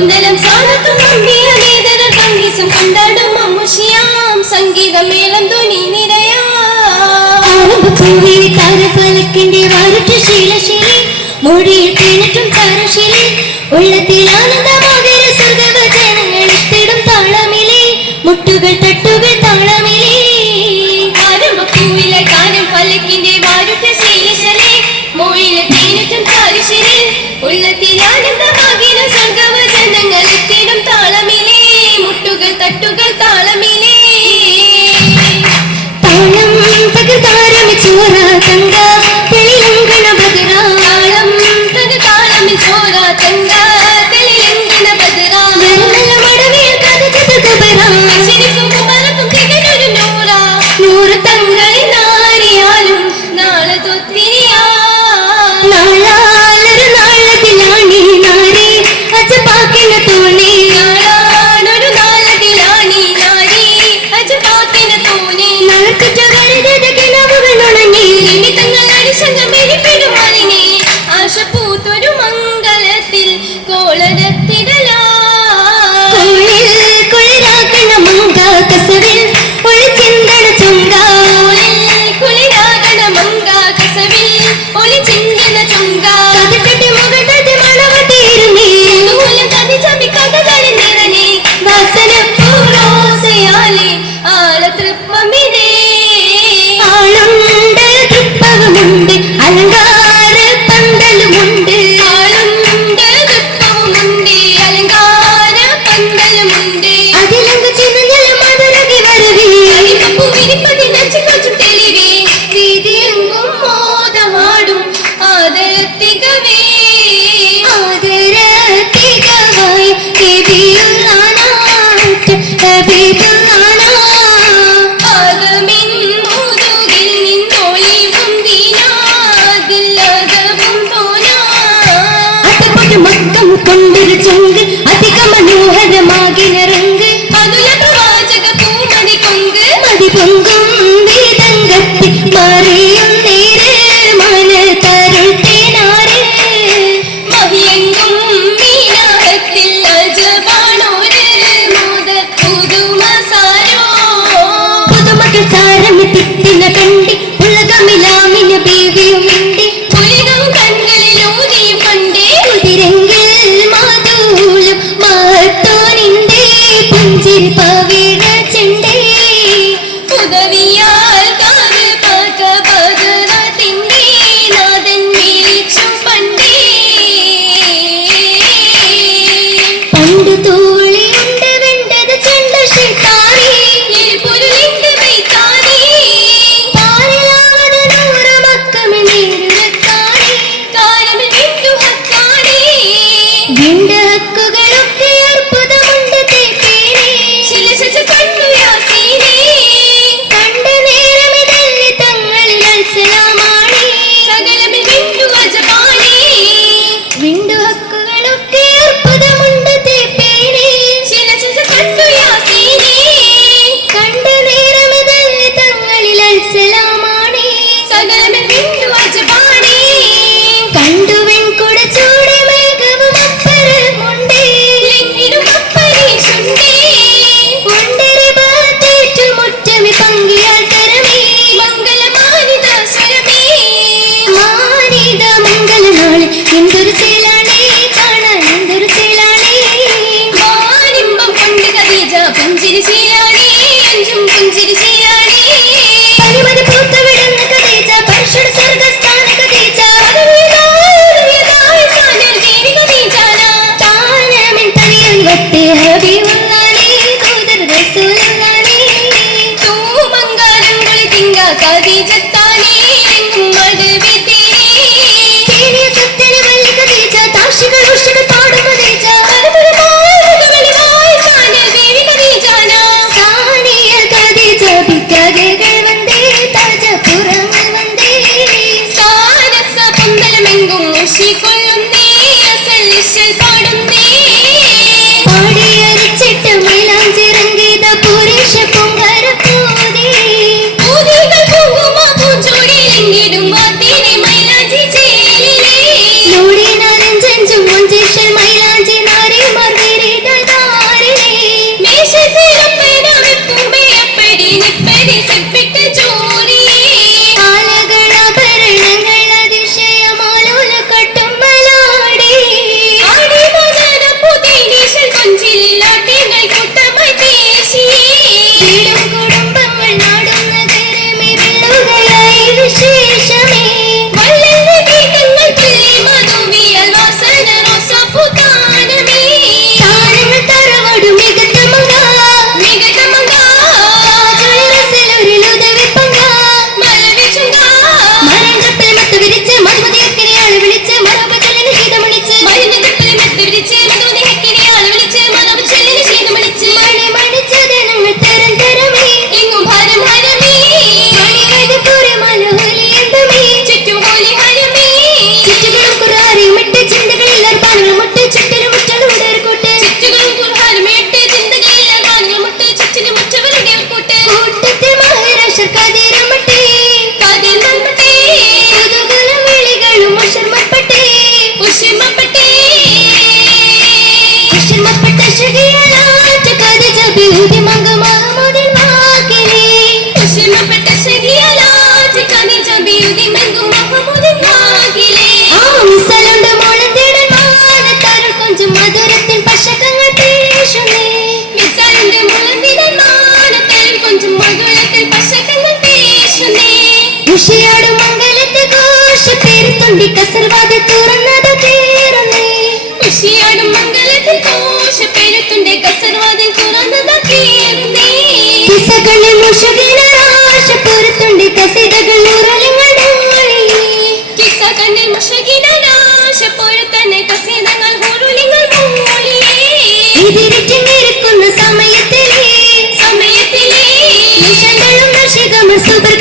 കുന്തലം സാനത്തും മമ്മിയ വേദന തങ്കീസം കൊണ്ടാടും മമ്മുഷിയാം സംഗീത മേളം ധ്വനി നിരയാവിഴി താരപ്പലക്കിന്റെ വരട്ട ശീലശീലി മൊഴിയിൽ പിണക്കം ചരശീലി ഉള്ളത്തിൽ ചുട്ടലിവേ വീതിയെങ്കും മോദമാടും ആദരത്തികവേ ആദരത്തികമായി കൊണ്ടൊരു ചങ്ക് അധിക മനോഹരമാകിയ The devia super